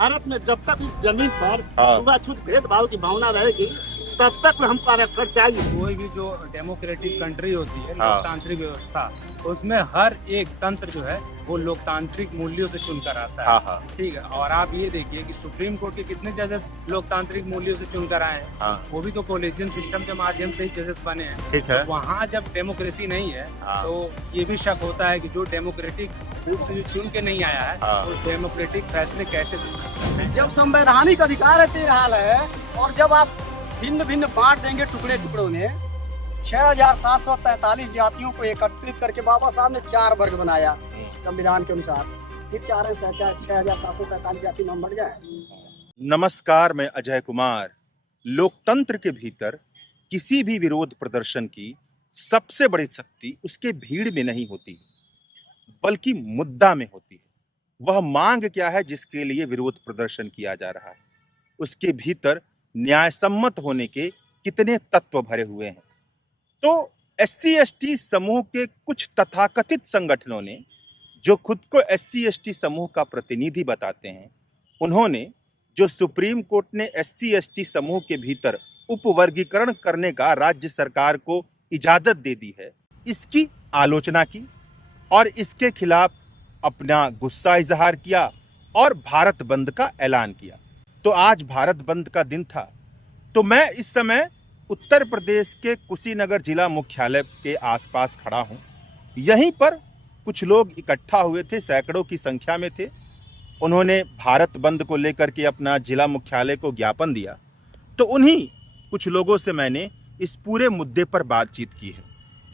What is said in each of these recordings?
भारत में जब तक इस जमीन पर हाँ। छुआछूत भेदभाव की भावना रहेगी तब तक हमको आरक्षण चाहिए। कोई भी जो डेमोक्रेटिक कंट्री होती है, हाँ। लोकतांत्रिक व्यवस्था, उसमें हर एक तंत्र जो है वो लोकतांत्रिक मूल्यों से चुनकर आता है। हाँ हाँ ठीक है। और आप ये देखिए कि सुप्रीम कोर्ट के कितने जजेस लोकतांत्रिक मूल्यों से चुनकर आए हैं। हाँ, वो भी तो कोलेजियम सिस्टम के माध्यम से ही जजेस बने हैं। ठीक है। वहाँ जब डेमोक्रेसी नहीं है हाँ। तो ये भी शक होता है कि जो डेमोक्रेटिक रूप से जो चुन के नहीं आया है हाँ। वो डेमोक्रेटिक फैसले कैसे दे सकता है। जब संवैधानिक अधिकार है हाल है और जब आप भिन्न भिन्न बांट देंगे टुकड़े टुकड़ों में 6,743 जातियों को एकत्रित करके बाबा साहब ने 4 वर्ग बनाया संविधान के अनुसार। फिर 6,743 जाति में हम बढ़ जाए। नमस्कार, मैं अजय कुमार। लोकतंत्र के भीतर किसी भी विरोध प्रदर्शन की सबसे बड़ी शक्ति उसके भीड़ में नहीं होती, बल्कि मुद्दा में होती है। वह मांग क्या है जिसके लिए विरोध प्रदर्शन किया जा रहा है, उसके भीतर न्यायसम्मत होने के कितने तत्व भरे हुए हैं। तो SC/ST समूह के कुछ तथाकथित संगठनों ने, जो खुद को SC/ST समूह का प्रतिनिधि बताते हैं, उन्होंने जो सुप्रीम कोर्ट ने SC/ST समूह के भीतर उपवर्गीकरण करने का राज्य सरकार को इजाजत दे दी है, इसकी आलोचना की और इसके खिलाफ अपना गुस्सा इजहार किया और भारत बंद का ऐलान किया। तो आज भारत बंद का दिन था, तो मैं इस समय उत्तर प्रदेश के कुशीनगर जिला मुख्यालय के आसपास खड़ा हूं। यहीं पर कुछ लोग इकट्ठा हुए थे, सैकड़ों की संख्या में थे। उन्होंने भारत बंद को लेकर के अपना जिला मुख्यालय को ज्ञापन दिया। तो उन्हीं कुछ लोगों से मैंने इस पूरे मुद्दे पर बातचीत की है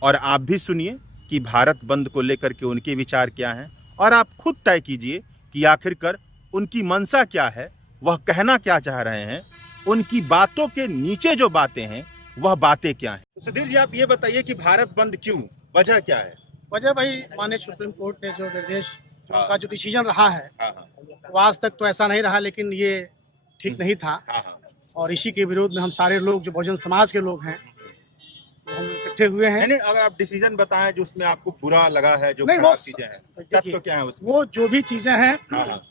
और आप भी सुनिए कि भारत बंद को लेकर के उनके विचार क्या हैं और आप खुद तय कीजिए कि आखिरकार उनकी मंशा क्या है, वह कहना क्या चाह रहे हैं, उनकी बातों के नीचे जो बातें हैं वह बातें क्या हैं। तो सुधीर जी, आप ये बताइए कि भारत बंद क्यों, वजह क्या है? वजह भाई माननीय सुप्रीम कोर्ट ने जो निर्देश हाँ। का जो डिसीजन रहा है हाँ हाँ वो आज तक तो ऐसा नहीं रहा, लेकिन ये ठीक नहीं था। हाँ हाँ और इसी के विरोध में हम सारे लोग जो बहुजन समाज के लोग हैं हम इकट्ठे हुए हैं। नहीं, अगर आप डिसीजन बताएं जो उसमें आपको बुरा लगा है, जो नहीं, खराब वो चीजें हैं, देखिए, तब तो क्या है उसमें? वो जो भी चीजें हैं हाँ हाँ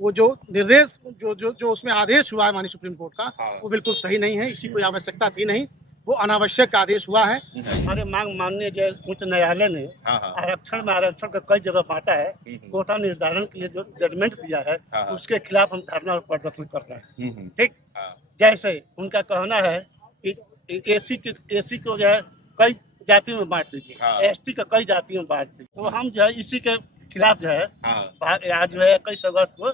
वो जो निर्देश जो उसमें आदेश हुआ है माननीय सुप्रीम कोर्ट का, हाँ। वो बिल्कुल सही नहीं है। इसकी कोई आवश्यकता थी नहीं, वो अनावश्यक आदेश हुआ है। हमारे मांग माननीय जो उच्च न्यायालय ने हाँ हाँ आरक्षण का कई जगह बांटा है। हम्म। कोटा निर्धारण के लिए जो जजमेंट दिया है हाँ। उसके खिलाफ हम धरना और प्रदर्शन कर रहे हैं। ठीक, हाँ जैसे उनका कहना है कि एसी को जो है कई जातियों में बांट दीजिए, हाँ। ST का कई जातियों में बांट दीजिए। तो हम जो है इसी के खिलाफ जो है हाँ आज जो है 21 अगस्त को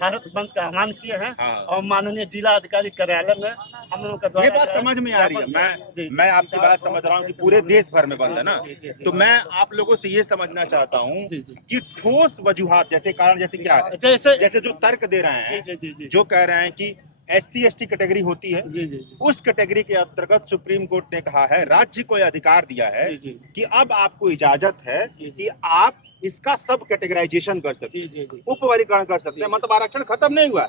भारत बंद का आह्वान किए हैं। हाँ। और माननीय जिला अधिकारी कार्यालय में हम लोगों का ये द्वारा बात समझ में आ रही है। मैं आपकी बात समझ रहा हूँ कि पूरे देश भर में बंद है ना। तो मैं आप लोगों से ये समझना चाहता हूँ कि ठोस वजूहात जैसे कारण जैसे क्या है, जैसे जो तर्क दे रहे हैं, जो कह रहे हैं कि SC/ST कैटेगरी होती है, उस कैटेगरी के अंतर्गत सुप्रीम कोर्ट ने कहा है, राज्य को यह अधिकार दिया है कि अब आपको इजाजत है कि आप इसका सब कैटेगराइजेशन कर सकते हैं, उपवर्गीकरण कर सकते हैं। मतलब आरक्षण खत्म नहीं हुआ,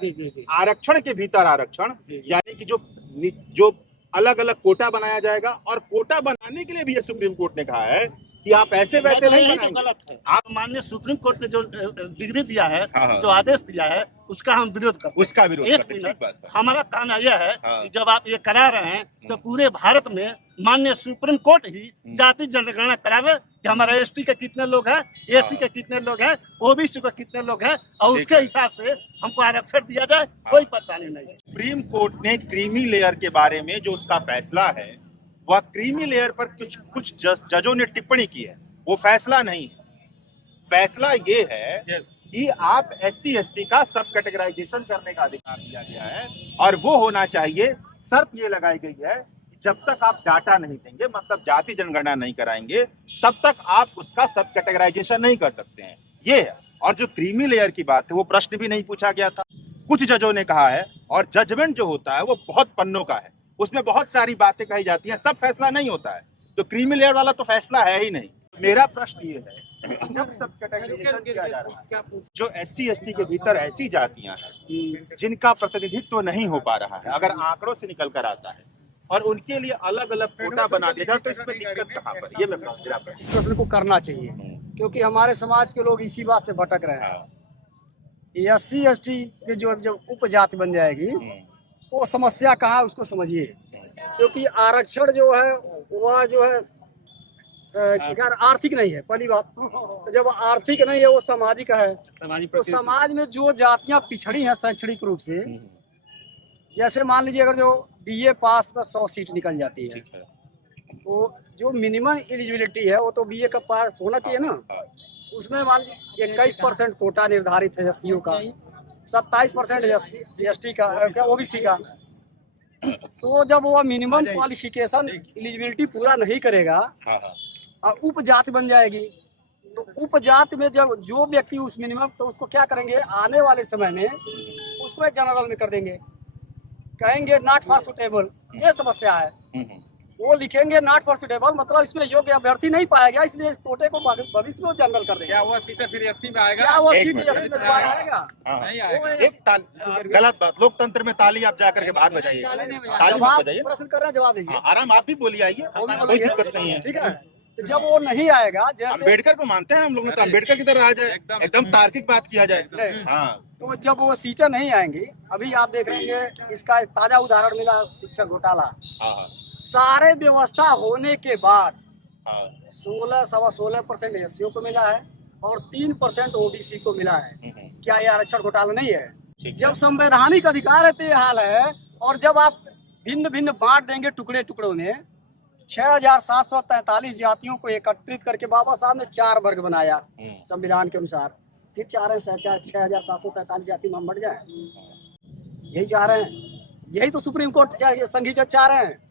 आरक्षण के भीतर आरक्षण, यानी कि जो अलग अलग कोटा बनाया जाएगा। और कोटा बनाने के लिए भी ये सुप्रीम कोर्ट ने कहा है कि आप ऐसे वैसे नहीं बनाएंगे। गलत है। आप माननीय सुप्रीम कोर्ट ने जो डिग्री दिया है, हाँ। जो आदेश दिया है, उसका हम विरोध करते हैं। उसका विरोध एक करते हैं, मिनट, ठीक बात है। हमारा कहना यह है हाँ। कि जब आप ये करा रहे हैं तो पूरे भारत में माननीय सुप्रीम कोर्ट ही जाति जनगणना करावे कि हमारा ST के कितने लोग हैं, SC के कितने लोग हैं, OBC के कितने लोग हैं, और उसके हिसाब से हमको आरक्षण दिया जाए। कोई परेशानी नहीं है। सुप्रीम कोर्ट ने क्रीमी लेयर के बारे में जो उसका फैसला है, वह क्रीमी लेयर पर कुछ जजों ने टिप्पणी की है। वो फैसला नहीं है, फैसला ये है कि आप SC/ST का सब कैटेगराइजेशन करने का अधिकार दिया गया है और वो होना चाहिए। शर्त ये लगाई गई है कि जब तक आप डाटा नहीं देंगे, मतलब जाति जनगणना नहीं कराएंगे, तब तक आप उसका सब कैटेगराइजेशन नहीं कर सकते हैं। ये है। और जो क्रीमी लेयर की बात है, वो प्रश्न भी नहीं पूछा गया था, कुछ जजों ने कहा है। और जजमेंट जो होता है वो बहुत पन्नों का है, उसमें बहुत सारी बातें कही जाती हैं, सब फैसला नहीं होता है। तो क्रीमी लेयर वाला तो फैसला है ही नहीं। मेरा प्रश्न ये है, जब सब कैटेगराइजेशन किया जा रहा है, जो SC/ST के भीतर ऐसी जातियां हैं जिनका प्रतिनिधित्व नहीं हो पा रहा है, अगर आंकड़ों से निकल कर आता है और उनके लिए अलग अलग कोटा बना दिया जाए, तो इसमें दिक्कत कहाँ पर? ये मैं मेरा प्रश्न। इस प्रश्न को करना चाहिए, क्योंकि हमारे समाज के लोग इसी बात से भटक रहे हैं। SC/ST की जो जब उपजाति बन जाएगी वो समस्या कहाँ है उसको समझिए। क्योंकि आरक्षण जो है वह जो है क्या आर्थिक नहीं है, पहली बात। तो जब आर्थिक नहीं है वो सामाजिक है। तो समाज में जो जातियां पिछड़ी हैं शैक्षणिक रूप से, जैसे मान लीजिए अगर जो BA पास में 100 सीट निकल जाती है तो जो मिनिमम एलिजिबिलिटी है वो तो BA का पास होना चाहिए ना। उसमें मान लीजिए 21% कोटा निर्धारित है SCO का, 27% ST का, OBC का। तो जब वो मिनिमम क्वालिफिकेशन एलिजिबिलिटी पूरा नहीं करेगा और उपजाति बन जाएगी, तो उपजाति में जब जो व्यक्ति उस मिनिमम, तो उसको क्या करेंगे आने वाले समय में उसको एक जनरल में कर देंगे, कहेंगे नॉट फॉर सुटेबल। ये समस्या है। वो लिखेंगे नॉट फॉर सुटेबल, मतलब इसमें योग्य अभ्यर्थी नहीं पाया गया, इसलिए इस कोटे को भविष्य में जनरल कर देंगे। क्या वो सीटें फिर SC में आएगा? क्या वो सीट SC में दोबारा आएगा? नहीं आएगा। एक गलत बात, लोकतंत्र में ताली आप जाकर के बाहर बजाइए, ताली मत बजाइए। प्रश्न कर रहे हैं, जवाब दीजिए। आराम, आप भी बोलिए, आइए, कोई दिक्कत नहीं है। ठीक है, तो जब वो नहीं आएगा, जैसे अम्बेडकर को मानते हैं हम लोग, तो अम्बेडकर की तरह आ जाए, एकदम तार्किक बात किया जाए। हाँ, तो जब वो सीटें नहीं आएंगी, अभी आप देख रहे हैं इसका एक ताजा उदाहरण मिला, शिक्षक घोटाला। सारे व्यवस्था होने के बाद 16% SCO को मिला है और 3% OBC को मिला है। क्या ये आरक्षण घोटाला नहीं है? जब संवैधानिक अधिकार है तो ये हाल है। और जब आप भिन्न भिन्न बांट देंगे टुकड़े टुकड़ों में, 6743 जातियों को एकत्रित करके बाबा साहब ने 4 वर्ग बनाया संविधान के अनुसार। फिर 6743 जाति में हम बढ़ जाए, यही चाह रहे हैं, यही तो सुप्रीम कोर्ट संघी जज चाह रहे हैं।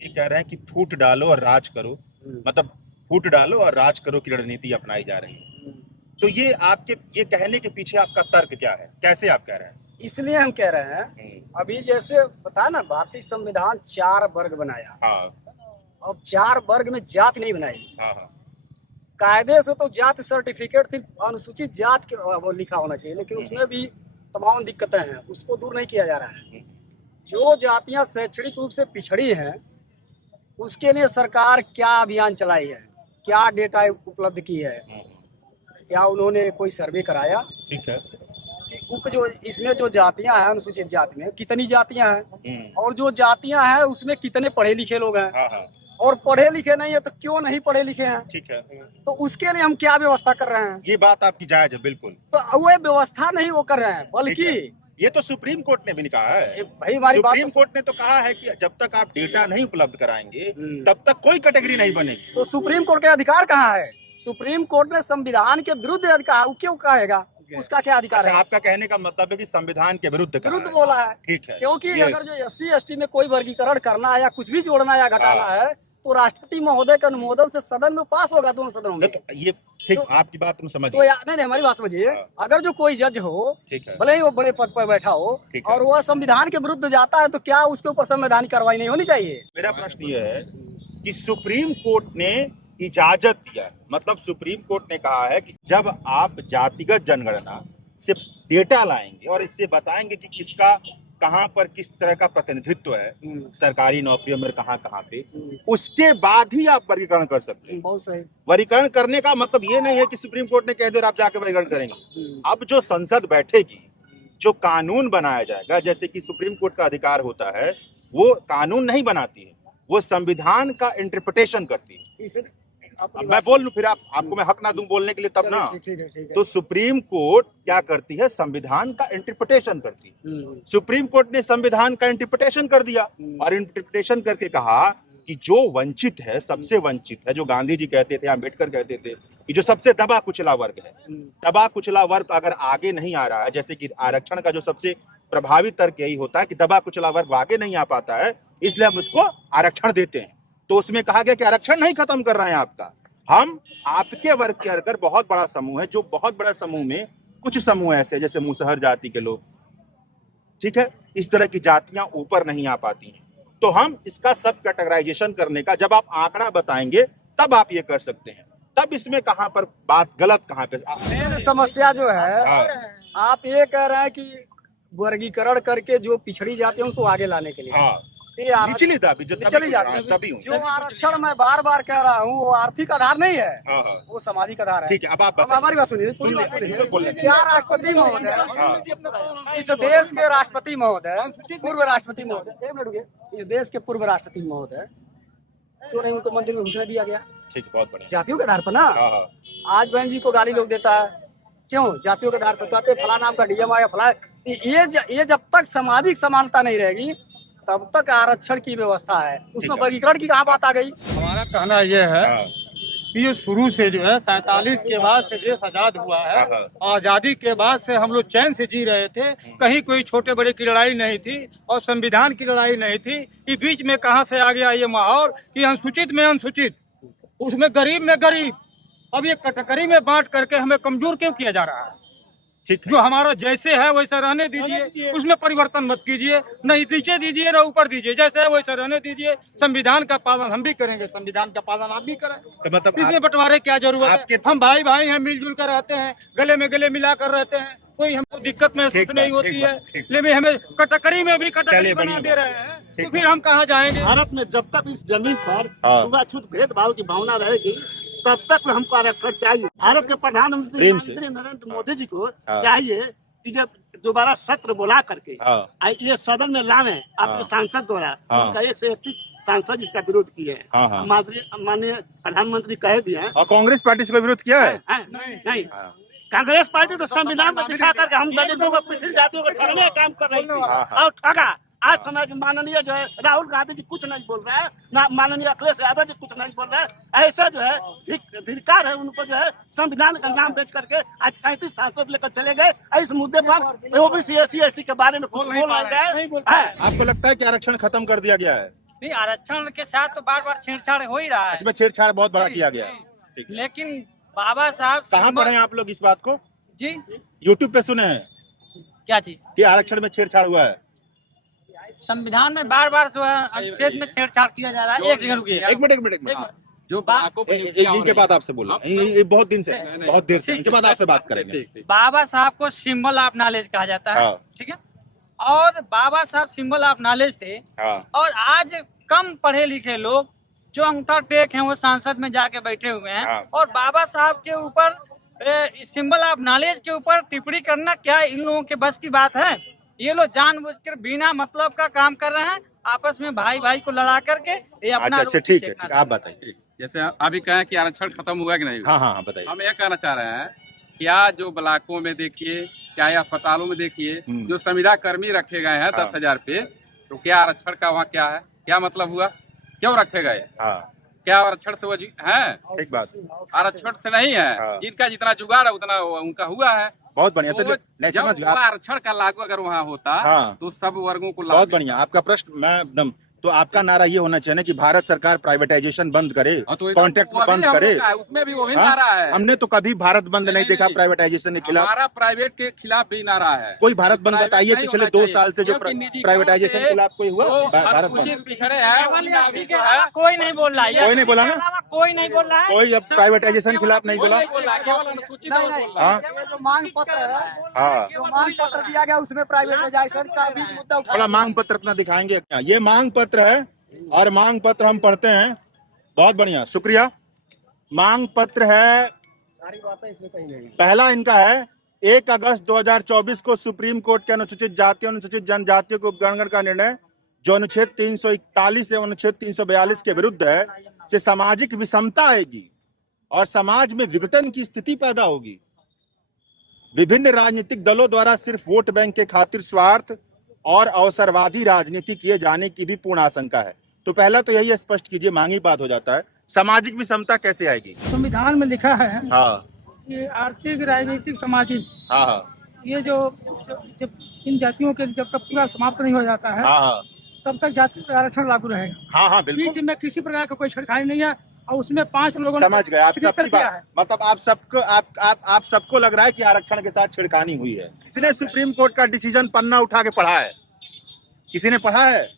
ये कह रहे हैं कि फूट डालो और राज करो, मतलब फूट डालो और राज करो की रणनीति अपनाई जा रही है। तो ये आपके ये कहने के पीछे आपका तर्क क्या है, कैसे आप कह रहे हैं? इसलिए हम कह रहे हैं, अभी जैसे बताया ना, भारतीय संविधान 4 वर्ग बनाया। अब 4 वर्ग में जाति नहीं बनाई। कायदे से तो जाति सर्टिफिकेट सिर्फ अनुसूचित जात के वो लिखा होना चाहिए, लेकिन उसमें भी तमाम दिक्कतें हैं, उसको दूर नहीं किया जा रहा है। जो जातियां शैक्षणिक रूप से पिछड़ी हैं उसके लिए सरकार क्या अभियान चलाई है, क्या डेटा उपलब्ध की है, क्या उन्होंने कोई सर्वे कराया? ठीक है कि जो इसमें जो जातियां हैं अनुसूचित जाति में कितनी जातियां हैं और जो जातियां हैं उसमें कितने पढ़े लिखे लोग हैं, और पढ़े लिखे नहीं है तो क्यों नहीं पढ़े लिखे हैं? ठीक है, तो उसके लिए हम क्या व्यवस्था कर रहे हैं? ये बात आपकी जायज है, बिल्कुल। तो वो व्यवस्था नहीं वो कर रहे हैं, बल्कि ये तो सुप्रीम कोर्ट ने भी कहा है। भाई हमारी बात सुप्रीम कोर्ट ने तो कहा है कि जब तक आप डेटा नहीं उपलब्ध कराएंगे तब तक कोई कैटेगरी नहीं बनेगी। तो सुप्रीम कोर्ट के अधिकार कहाँ है? सुप्रीम कोर्ट ने संविधान के विरुद्ध अधिकार क्यों कहेगा? उसका क्या अधिकार है? आपका कहने का मतलब है कि संविधान के विरुद्ध बोला है। ठीक है, क्योंकि अगर जो SC/ST में कोई वर्गीकरण करना है या कुछ भी जोड़ना या घटाना है तो राष्ट्रपति महोदय के अनुमोदन से सदन में पास होगा, दोनों सदनों में। तो ये ठीक, आपकी बात हम समझ। तो नहीं, हमारी बात समझिए। अगर जो कोई जज हो, भले ही वो बड़े पद पर बैठा हो और वह संविधान के विरुद्ध जाता है, तो क्या उसके ऊपर संवैधानिक कार्रवाई नहीं होनी चाहिए? मेरा प्रश्न ये है कि सुप्रीम कोर्ट ने इजाजत दिया, मतलब सुप्रीम कोर्ट ने कहा है कि जब आप जातिगत जनगणना से डेटा लाएंगे और इससे बताएंगे कि किसका कहाँ पर किस तरह का प्रतिनिधित्व है सरकारी नौकरियों में, कहाँ पे, उसके बाद ही आप वर्गीकरण कर सकते हैं। बहुत सही। वर्गीकरण करने का मतलब ये नहीं है कि सुप्रीम कोर्ट ने कह दिया आप जाके वर्गीकरण करेंगे। अब जो संसद बैठेगी, जो कानून बनाया जाएगा, जैसे कि सुप्रीम कोर्ट का अधिकार होता है, वो कानून नहीं बनाती है, वो संविधान का इंटरप्रिटेशन करती है। मैं बोल लूं फिर आपको मैं हक ना दूं बोलने के लिए, तब ना। तो सुप्रीम कोर्ट क्या करती है? संविधान का इंटरप्रिटेशन करती है। सुप्रीम कोर्ट ने संविधान का इंटरप्रिटेशन कर दिया और इंटरप्रिटेशन करके कहा कि जो वंचित है, सबसे वंचित है, जो गांधी जी कहते थे, अम्बेडकर कहते थे कि जो सबसे दबा कुचला वर्ग है, दबा कुचला वर्ग अगर आगे नहीं आ रहा है, जैसे कि आरक्षण का जो सबसे प्रभावी तर्क यही होता है कि दबा कुचला वर्ग आगे नहीं आ पाता है, इसलिए हम उसको आरक्षण देते हैं। तो उसमें कहा गया कि आरक्षण नहीं खत्म कर रहे हैं आपका, हम आपके वर्ग के अंदर बहुत बड़ा समूह है, जो बहुत बड़ा समूह में कुछ समूह ऐसे जैसे मुसहर जाति के लोग, ठीक है, इस तरह की जातियां ऊपर नहीं आ पाती हैं, तो हम इसका सब कैटेगराइजेशन करने का जब आप आंकड़ा बताएंगे तब आप ये कर सकते हैं। तब इसमें कहां पर बात गलत, कहां पे मेन समस्या जो है, आप ये कह रहे हैं कि वर्गीकरण करके जो पिछड़ी जाति है उनको आगे लाने के लिए, ये आरक्षण निचली दाबी जो चली जाती है। दबी हुई। जो आरक्षण मैं बार बार कह रहा हूँ वो आर्थिक आधार नहीं है, हाँ, हाँ। वो सामाजिक आधार है। ठीक है, अब आप अब हमारी बात सुनिए, पूरी बात सुनिए। क्या राष्ट्रपति महोदय, हाँ। इस देश के राष्ट्रपति महोदय, पूर्व राष्ट्रपति महोदय, एक मिनट रुकिए, इस देश के पूर्व राष्ट्रपति महोदय, क्यों नहीं उनको मंदिर में घुसने दिया गया? ठीक, बहुत बढ़िया। जातियों के आधार पर ना। हाँ, हाँ। आज बहन जी को गाली लोग देता है, क्यों? जातियों के आधार पर कहते फला नाम का डीएम आया, फला। ये जब तक सामाजिक समानता नहीं रहेगी तब तक आरक्षण की व्यवस्था है, उसमें वर्गीकरण की कहाँ बात आ गई? हमारा कहना यह है हाँ। कि ये शुरू से जो है 47 के बाद से देश आजाद हुआ है। आजादी के बाद से हम लोग चैन से जी रहे थे, कहीं कोई छोटे बड़े की लड़ाई नहीं थी और संविधान की लड़ाई नहीं थी। ये बीच में कहां से आ गया ये माहौल कि अनुसूचित में अनुसूचित, उसमें गरीब में गरीब, अब ये कटकरी में बांट करके हमें कमजोर क्यों किया जा रहा है? ठीक है। जो हमारा जैसे है वैसा रहने दीजिए, उसमें परिवर्तन मत कीजिए, न नीचे दीजिए न ऊपर दीजिए, जैसे है वैसा रहने दीजिए। संविधान का पालन हम भी करेंगे, संविधान का पालन आप भी करें, तो मतलब इसमें बंटवारे क्या जरूरत है? हम भाई भाई हैं, मिलजुल कर रहते हैं, गले में गले मिलाकर रहते हैं, कोई हमको दिक्कत महसूस नहीं होती है। लेकिन हमें कटकरी में भी कटकरी बना दे रहे हैं, तो फिर हम कहाँ जाएंगे? भारत में जब तक इस जमीन पर हाँ। छुआछूत भेदभाव की भावना रहेगी तब तक हमको आरक्षण चाहिए। भारत के प्रधानमंत्री प्रेम से। नरेंद्र मोदी जी को हाँ। चाहिए कि जब दोबारा सत्र बुला करके हाँ। ये सदन में लावे अपने हाँ। सांसद द्वारा, हाँ। उनका 131 सांसद इसका विरोध किए हैं। हाँ, हाँ। माननीय प्रधानमंत्री कहे भी हैं। और कांग्रेस पार्टी से कोई विरोध किया है? नहीं, हाँ। कांग्रेस पार्टी तो संविधान में दिखा करके हम दलितों को, पिछड़ी जातियों को ठगने का काम कर रही थी हाँ, हाँ। और ठगा। आज समय में माननीय जो है राहुल गांधी जी कुछ नहीं बोल रहे हैं, ना माननीय अखिलेश यादव जी कुछ नहीं बोल रहे हैं। ऐसा जो है धिक्कार है उनको, जो है संविधान का नाम बेच करके आज 37 सांसद लेकर चले गए। इस मुद्दे पर ओबीसी SC ST के बारे में कुछ बोल नहीं रहे हैं। आपको लगता है कि आरक्षण खत्म कर दिया गया है? नहीं, आरक्षण के साथ तो बार बार छेड़छाड़ हो ही रहा है, इसमें छेड़छाड़ बहुत बड़ा किया गया है। ठीक है। लेकिन बाबा साहब कहाँ पढ़े हैं आप लोग इस बात को? जी, यूट्यूब पे सुने हैं क्या चीज? कि आरक्षण में छेड़छाड़ हुआ है? संविधान में बार बार जो है अनुच्छेद में छेड़छाड़ किया जा रहा है। एक जगह रुकिए, एक मिनट जो इनके बाद आपसे बोलो, ये बहुत दिन से, बहुत देर से इनके बाद आपसे बात करेंगे। बाबा साहब को सिंबल ऑफ नॉलेज कहा जाता है, हाँ। ठीक है। और बाबा साहब सिंबल ऑफ नॉलेज थे, हाँ। और आज कम पढ़े लिखे लोग जो अंगूठा टेक हैं वो सांसद में जाके बैठे हुए हैं। हाँ। और बाबा साहब के ऊपर सिंबल ऑफ नॉलेज के ऊपर टिप्पणी करना क्या इन लोगों के बस की बात है? ये लोग जानबूझकर बिना मतलब का काम कर रहे हैं, आपस में भाई भाई को लड़ा करके ये अपना अच्छा, ठीक है, ठीक है, आप बताइए। जैसे अभी कहें कि आरक्षण खत्म हुआ कि नहीं? हाँ, हाँ, बताइए। हम ये कहना चाह रहे हैं, क्या जो ब्लॉकों में देखिए, चाहे अस्पतालों में देखिए, जो संविदा कर्मी रखे गए हैं 10,000 पे, तो क्या आरक्षण का वहाँ क्या है, क्या मतलब हुआ, क्यों रखे गए? हाँ। क्या आरक्षण से वो है? ठीक बात। आरक्षण से नहीं है। हाँ। जिनका जितना जुगाड़ है उतना उनका हुआ है। बहुत बढ़िया। तो जब समझ वो आरक्षण का लागू अगर वहाँ होता, हाँ। तो सब वर्गों को बहुत बढ़िया। आपका प्रश्न मैं एकदम, तो आपका नारा ये होना चाहिए कि भारत सरकार प्राइवेटाइजेशन बंद करे, कॉन्ट्रैक्ट बंद करे। उसमें भी वही नारा है। हमने तो कभी भारत बंद नहीं देखा प्राइवेटाइजेशन के खिलाफ। हमारा प्राइवेट के खिलाफ भी नारा है। कोई भारत बंद बताइए पिछले 2 साल से जो प्राइवेटाइजेशन के खिलाफ कोई हुआ? भारत बंद पिछड़े है, कोई नहीं बोल रहा है, कोई नहीं बोला ना? कोई नहीं बोल रहा है, कोई अब प्राइवेटाइजेशन के खिलाफ नहीं बोला। नहीं, ये जो मांग पत्र है, हाँ। जो मांग पत्र दिया गया उसमें प्राइवेटाइजेशन का भी मुद्दा उठा। थोड़ा मांग पत्र अपना दिखाएंगे क्या? ये मांग पत्र है और मांग पत्र हम पढ़ते हैं। बहुत बढ़िया, शुक्रिया। मांग पत्र है, सारी बातें इसमें कहीं नहीं। पहला इनका है 1 अगस्त 2024 को सुप्रीम कोर्ट के अनुसूचित जातियों अनुसूचित जनजातियों को उपगणन का निर्णय जो अनुच्छेद 341 एवं अनुच्छेद 342 के विरुद्ध है से सामाजिक विषमता आएगी और समाज में विघटन की स्थिति पैदा होगी। विभिन्न राजनीतिक दलों द्वारा सिर्फ वोट बैंक के खातिर स्वार्थ और अवसरवादी राजनीति किए जाने की भी पूर्ण आशंका है। तो पहला तो यही स्पष्ट कीजिए, मांगी बात हो जाता है, सामाजिक विषमता कैसे आएगी? संविधान में लिखा है हाँ, ये आर्थिक, राजनीतिक, सामाजिक, हाँ, हाँ, ये जब इन जातियों के जब तक पूरा समाप्त नहीं हो जाता है, हाँ, हाँ, तब तक जाति आरक्षण लागू रहेगा। हाँ, हाँ, बिल्कुल। बीच में किसी प्रकार का कोई छेड़खानी नहीं है और उसमें 5 लोगों ने समझ गए आप सिग्नेचर सबकी किया बात। है। मतलब आप सबको लग रहा है कि आरक्षण के साथ छिड़कानी हुई है। किसी ने सुप्रीम कोर्ट का डिसीजन पन्ना उठा के पढ़ा है? किसी ने पढ़ा है?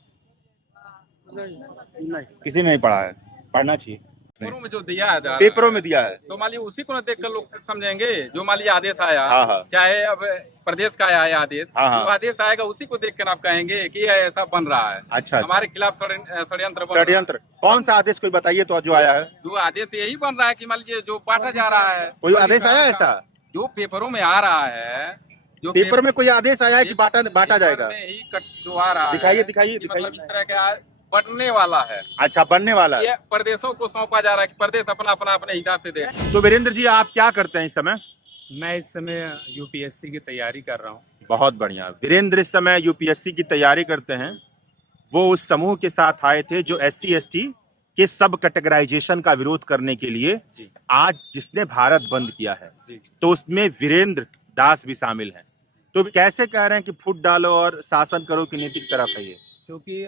नहीं। किसी ने नहीं पढ़ा है, पढ़ना चाहिए। पेपरों में जो दिया है पेपरों में दिया है। तो मान लीजिए उसी को ना देख कर लोग समझेंगे। जो मान लीजिए आदेश आया, हाँ, हाँ। चाहे अब प्रदेश का आया है आदेश, हाँ, हाँ। जो आदेश आएगा उसी को देख कर आप कहेंगे कि ये ऐसा बन रहा है। अच्छा। हमारे खिलाफ षड्यंत्र बन रहा है। षड्यंत्र कौन सा आदेश कोई बताइए तो जो आया है? जो आदेश यही बन रहा है कि मान लीजिए जो बांटा जा रहा है। कोई आदेश आया ऐसा? जो पेपरों में आ रहा है, जो पेपर में कोई आदेश आया है कि बांटा जाएगा? में ही जो आ रहा है, दिखाइए कि मतलब इस तरह का बढ़ने वाला है। अच्छा, बनने वाला है। ये प्रदेशों को सौंपा जा रहा है कि प्रदेश अपना अपना अपने हिसाब से दे। तो वीरेंद्र जी, आप क्या करते हैं इस समय? मैं इस समय यूपीएससी की तैयारी कर रहा हूँ। बहुत बढ़िया। वीरेंद्र इस समय यूपीएससी की तैयारी करते हैं। वो उस समूह के साथ आए थे जो SC ST के सब कैटेगराइजेशन का विरोध करने के लिए जी। आज जिसने भारत बंद किया है, जी। तो उसमें वीरेंद्र दास भी शामिल हैं। तो कैसे कह रहे हैं कि फुट डालो और शासन करो की नीति की तरफ है ये? क्योंकि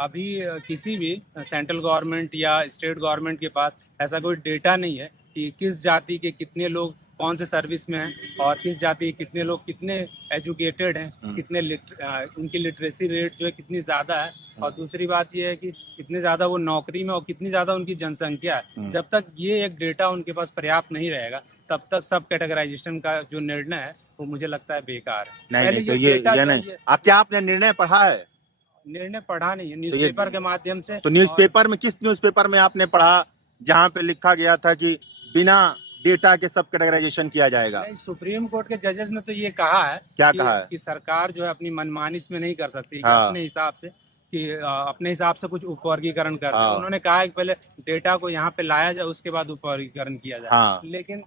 अभी किसी भी सेंट्रल गवर्नमेंट या स्टेट गवर्नमेंट के पास ऐसा कोई डेटा नहीं है कि किस जाति के कितने लोग कौन से सर्विस में हैं और किस जाति के कितने लोग कितने एजुकेटेड हैं, कितने उनकी लिटरेसी रेट जो है कितनी ज़्यादा है। और दूसरी बात ये है कि कितने ज़्यादा वो नौकरी में और कितनी ज़्यादा उनकी जनसंख्या है। जब तक ये एक डेटा उनके पास पर्याप्त नहीं रहेगा तब तक सब कैटेगराइजेशन का जो निर्णय है वो मुझे लगता है बेकार है। नहीं, तो ये नहीं। क्या आपने निर्णय पढ़ा है? निर्णय पढ़ा नहीं है, न्यूज़पेपर के माध्यम से। तो न्यूज़पेपर में किस न्यूज़पेपर में आपने पढ़ा जहाँ पे लिखा गया था कि बिना डेटा के सब कैटेगराइजेशन किया जाएगा? सुप्रीम कोर्ट के जजेस ने तो ये कहा है। क्या कि, कहा है? कि सरकार जो है अपनी मनमानी इसमें नहीं कर सकती। हाँ। अपने हिसाब से कि अपने हिसाब से कुछ उपवर्गीकरण कर। हाँ। उन्होंने कहा है कि पहले डेटा को यहाँ पे लाया जाए उसके बाद उपवर्गीकरण किया जाए। हाँ। लेकिन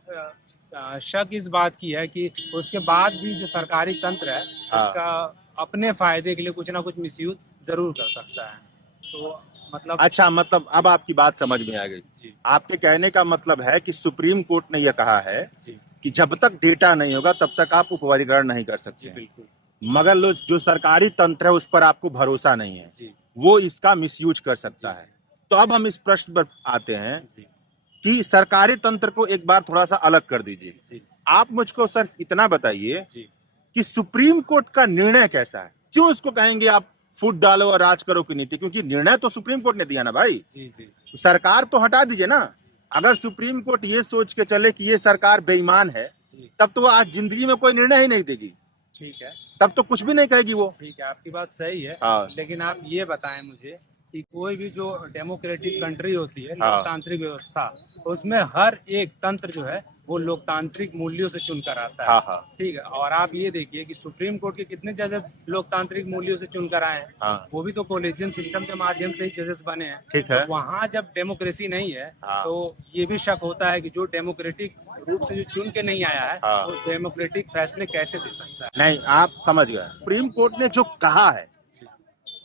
शक इस बात की है कि उसके बाद भी जो सरकारी तंत्र है उसका अपने फायदे के लिए कुछ ना कुछ मिसयूज जरूर कर सकता है। तो मतलब अच्छा, मतलब अब आपकी बात समझ में आ गई। आपके कहने का मतलब है कि सुप्रीम कोर्ट ने यह कहा है कि जब तक डेटा नहीं होगा तब तक आप उपवर्गीकरण नहीं कर सकते। बिल्कुल। मगर जो सरकारी तंत्र है उस पर आपको भरोसा नहीं है, वो इसका मिसयूज कर सकता है। तो अब हम इस प्रश्न पर आते हैं कि सरकारी तंत्र को एक बार थोड़ा सा अलग कर दीजिए। आप मुझको सिर्फ इतना बताइए कि सुप्रीम कोर्ट का निर्णय कैसा है? क्यों इसको कहेंगे आप फुट डालो और राज करो की नीति? क्योंकि निर्णय तो सुप्रीम कोर्ट ने दिया ना भाई। सरकार तो हटा दीजिए ना। अगर सुप्रीम कोर्ट ये सोच के चले कि ये सरकार बेईमान है तब तो वो आज जिंदगी में कोई निर्णय ही नहीं देगी। ठीक है, तब तो कुछ भी नहीं कहेगी वो। ठीक है, आपकी बात सही है। हाँ। लेकिन आप ये बताएं मुझे कि कोई भी जो डेमोक्रेटिक कंट्री होती है, लोकतांत्रिक व्यवस्था, उसमें हर एक तंत्र जो है वो लोकतांत्रिक मूल्यों से चुनकर आता है। हाँ। ठीक है, और आप ये देखिए कि सुप्रीम कोर्ट के कितने जजेस लोकतांत्रिक मूल्यों से चुनकर आए हैं। हाँ। वो भी तो कोलेजियम सिस्टम के माध्यम से ही जजेस बने हैं। ठीक है। तो वहाँ जब डेमोक्रेसी नहीं है तो ये भी शक होता है कि जो डेमोक्रेटिक रूप से जो चुन के नहीं आया है वो डेमोक्रेटिक फैसले कैसे दे सकता है। नहीं, आप समझ गए। सुप्रीम कोर्ट ने जो कहा है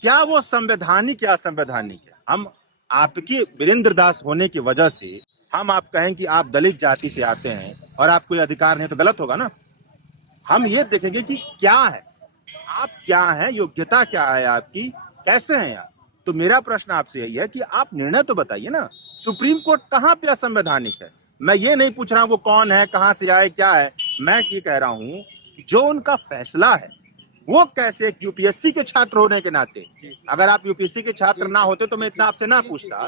क्या वो संवैधानिक या असंवैधानिक है? हम आपकी वीरेंद्र दास होने की वजह से हम आप कहें कि आप दलित जाति से आते हैं और आपको ये अधिकार नहीं, तो गलत होगा ना। हम ये देखेंगे कि क्या है, आप क्या हैं, योग्यता क्या है आपकी, कैसे हैं आप। तो मेरा प्रश्न आपसे यही है कि आप निर्णय तो बताइए ना। सुप्रीम कोर्ट कहाँ पे असंवैधानिक है? मैं ये नहीं पूछ रहा हूँ वो कौन है, कहाँ से आए, क्या है। मैं ये कह रहा हूँ कि जो उनका फैसला है वो कैसे, एक यूपीएससी के छात्र होने के नाते, अगर आप यूपीएससी के छात्र ना होते तो मैं इतना आपसे ना पूछता।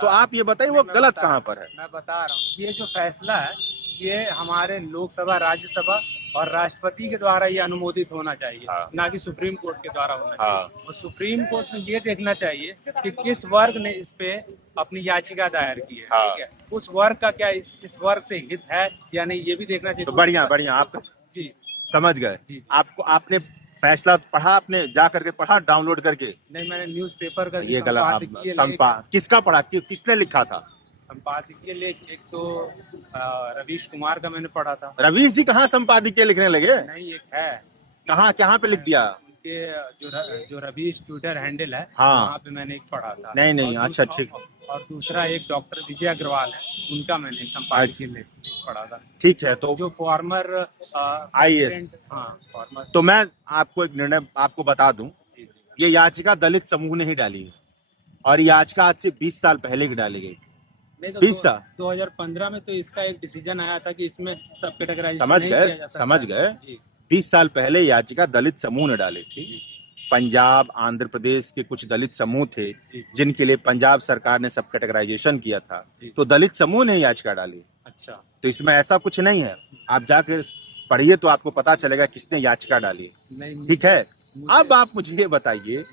तो आप ये बताइए वो गलत कहाँ पर है? मैं बता रहा हूँ, ये जो फैसला है ये हमारे लोकसभा, राज्यसभा और राष्ट्रपति के द्वारा ये अनुमोदित होना चाहिए। ना कि सुप्रीम कोर्ट के द्वारा होना चाहिए। और सुप्रीम कोर्ट में ये देखना चाहिए कि किस वर्ग ने इस पे अपनी याचिका दायर की है। ठीक है, उस वर्ग का क्या इस वर्ग से हित है या नहीं, ये भी देखना चाहिए। तो बढ़िया, आप जी समझ गए। आपने फैसला पढ़ा, आपने जा करके पढ़ा डाउनलोड करके? नहीं, मैंने न्यूज़पेपर का ये गलत। किसका पढ़ा, किसने लिखा था? संपादकीय लेख एक तो रवीश कुमार का मैंने पढ़ा था। रवीश जी कहाँ संपादकीय लिखने लगे? नहीं, एक है। कहाँ पे लिख दिया? उनके जो रवीश ट्विटर हैंडल है, हाँ, वहाँ पे मैंने एक पढ़ा था। नहीं, अच्छा, ठीक। और दूसरा एक डॉक्टर विजय अग्रवाल है, उनका मैंने संपादकीय लेख पढ़ा था। ठीक है। तो जो फॉर्मर IAS, फॉर्मर। तो मैं आपको एक निर्णय आपको बता दूं, ये याचिका दलित समूह ने ही डाली है और याचिका आज से 20 साल पहले की डाली गई। 20 साल 2015 में तो इसका एक डिसीजन आया था कि इसमें सब कैटेगराइजेशन समझ गए। 20 साल पहले याचिका दलित समूह ने डाली थी पंजाब आंध्र प्रदेश के कुछ दलित समूह थे जिनके लिए पंजाब सरकार ने सब कैटेगराइजेशन किया था, तो दलित समूह ने याचिका डाली। अच्छा, तो इसमें ऐसा कुछ नहीं है, आप जाकर पढ़िए तो आपको पता चलेगा किसने याचिका डाली। नहीं, ठीक है, अब आप मुझे ये बताइए,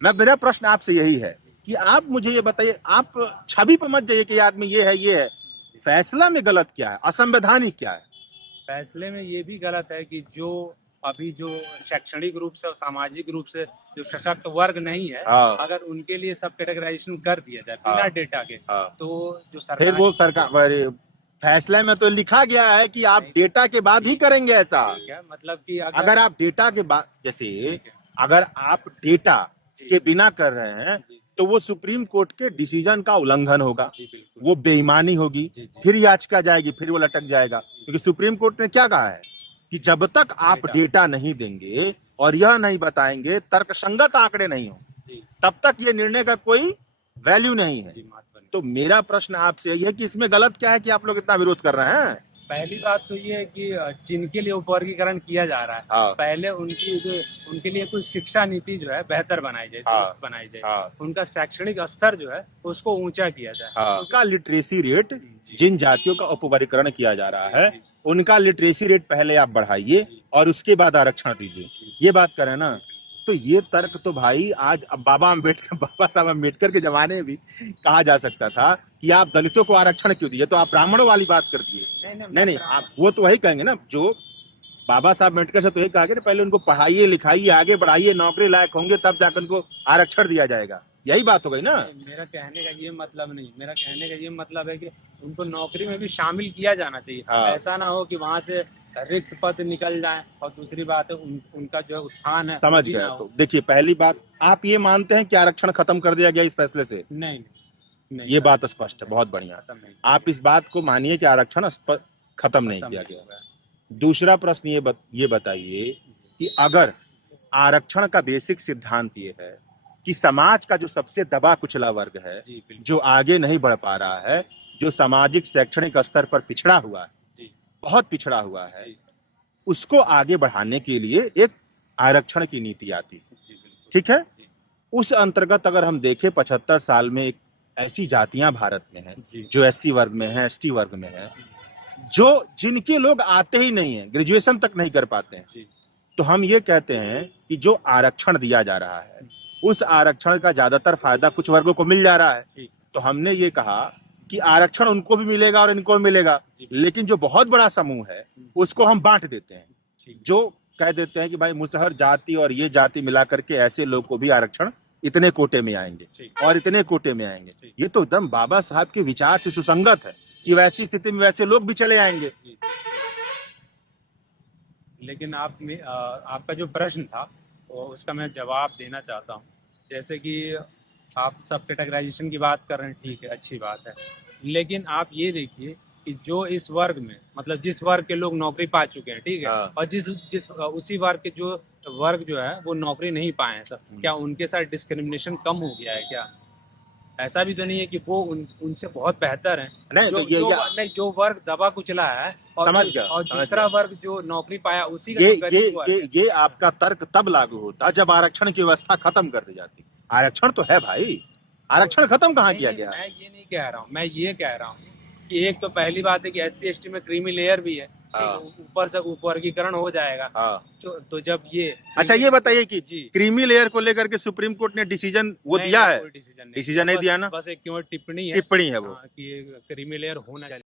मेरा प्रश्न आपसे यही है कि आप मुझे ये बताइए, आप छवि पर मत जाइए कि आदमी ये है, फैसला में गलत क्या है, असंवैधानिक क्या है? फैसले में ये भी गलत है कि जो अभी जो शैक्षणिक रूप से और सामाजिक रूप से जो सशक्त वर्ग नहीं है, अगर उनके लिए सब कैटेगराइजेशन कर दिया जाए बिना डेटा के, तो जो सरकार, फिर वो सरकार फैसले में तो लिखा गया है कि आप डेटा के बाद ही करेंगे ऐसा। क्या मतलब कि अगर आप डेटा के बाद, जैसे अगर आप डेटा के बिना कर रहे हैं तो वो सुप्रीम कोर्ट के डिसीजन का उल्लंघन होगा, वो बेईमानी होगी, फिर याचिका जाएगी, फिर वो लटक जाएगा। क्योंकि सुप्रीम कोर्ट ने क्या कहा है कि जब तक आप डेटा नहीं देंगे और यह नहीं बताएंगे, तर्कसंगत आंकड़े नहीं हो, तब तक ये निर्णय का कोई वैल्यू नहीं है। तो मेरा प्रश्न आपसे यही है कि इसमें गलत क्या है कि आप लोग इतना विरोध कर रहे हैं? पहली बात तो ये है कि जिनके लिए उपवर्गीकरण किया जा रहा है, पहले उनके लिए कुछ शिक्षा नीति जो है बेहतर बनाई जाए, दुरुस्त बनाई जाए, उनका शैक्षणिक स्तर जो है उसको ऊंचा किया जाए, उनका लिटरेसी रेट, जिन जातियों का उपवर्गीकरण किया जा रहा है उनका लिटरेसी रेट पहले आप बढ़ाइए और उसके बाद आरक्षण दीजिए, ये बात करें ना। तो ये तर्क तो भाई आज अब बाबा साहब अम्बेडकर के जमाने में भी कहा जा सकता था कि आप दलितों को आरक्षण क्यों दिए, तो आप ब्राह्मणों वाली बात कर दिए। नहीं, आप वो तो वही कहेंगे ना, जो बाबा साहब अम्बेडकर से तो यही कहा गया, पहले उनको पढ़ाइए लिखाइए आगे बढ़ाइए, नौकरी लायक होंगे तब जाकर उनको आरक्षण दिया जाएगा, यही बात हो गई ना। मेरा कहने का ये मतलब नहीं, मेरा कहने का ये मतलब है कि उनको नौकरी में भी शामिल किया जाना चाहिए। ऐसा ना हो कि वहाँ से रिक्त पद निकल जाए, और दूसरी बात है उनका जो उत्थान है। समझ गया। तो देखिए, पहली बात, आप ये मानते हैं कि आरक्षण खत्म कर दिया गया इस फैसले से? नहीं, ये बात स्पष्ट है, बहुत बढ़िया। आप इस बात को मानिए कि आरक्षण खत्म नहीं किया गया। दूसरा प्रश्न ये बताइए कि अगर आरक्षण का बेसिक सिद्धांत ये है कि समाज का जो सबसे दबा कुचला वर्ग है, जो आगे नहीं बढ़ पा रहा है, जो सामाजिक शैक्षणिक स्तर पर पिछड़ा हुआ है, बहुत पिछड़ा हुआ है, उसको आगे बढ़ाने के लिए एक आरक्षण की नीति आती है, ठीक है। उस अंतर्गत अगर हम देखें 75 साल में एक ऐसी जातियां भारत में हैं जो SC वर्ग में है, ST वर्ग में है, जो जिनके लोग आते ही नहीं है, ग्रेजुएशन तक नहीं कर पाते हैं। तो हम ये कहते हैं कि जो आरक्षण दिया जा रहा है उस आरक्षण का ज्यादातर फायदा कुछ वर्गों को मिल जा रहा है। तो हमने ये कहा कि आरक्षण उनको भी मिलेगा और इनको भी मिलेगा, लेकिन जो बहुत बड़ा समूह है उसको हम बांट देते हैं, जो कह देते हैं कि भाई मुसहर जाति और ये जाति मिला करके ऐसे लोग को भी आरक्षण इतने कोटे में आएंगे और इतने कोटे में आएंगे। ये तो एकदम बाबा साहब के विचार से सुसंगत है कि वैसी स्थिति में वैसे लोग भी चले आएंगे। लेकिन आपका जो प्रश्न था उसका मैं जवाब देना चाहता हूँ। जैसे कि आप सब कैटेगराइजेशन की बात कर रहे हैं, ठीक है, अच्छी बात है, लेकिन आप ये देखिए कि जो इस वर्ग में, मतलब जिस वर्ग के लोग नौकरी पा चुके हैं, ठीक है, और जिस उसी वर्ग के जो वर्ग जो है वो नौकरी नहीं पाए हैं, सर, क्या उनके साथ डिस्क्रिमिनेशन कम हो गया है क्या? ऐसा भी तो नहीं है कि वो उनसे बहुत बेहतर है। नहीं, जो वर्ग दबा कुचला है और दूसरा वर्ग जो नौकरी पाया उसी का ये आपका तर्क तब लागू होता जब आरक्षण की व्यवस्था खत्म कर दी जाती। आरक्षण तो है भाई, आरक्षण खत्म कहाँ किया गया? मैं ये नहीं कह रहा हूँ, मैं ये कह रहा हूँ कि एक तो पहली बात है कि SC ST में क्रीमी लेयर भी है, ऊपर से उपवर्गीकरण हो जाएगा। तो जब ये, अच्छा ये बताइए कि क्रीमी लेयर को लेकर के सुप्रीम कोर्ट ने डिसीजन वो दिया है? डिसीजन नहीं दिया ना, बस एक टिप्पणी है वो कि क्रीमी लेयर होना चाहिए।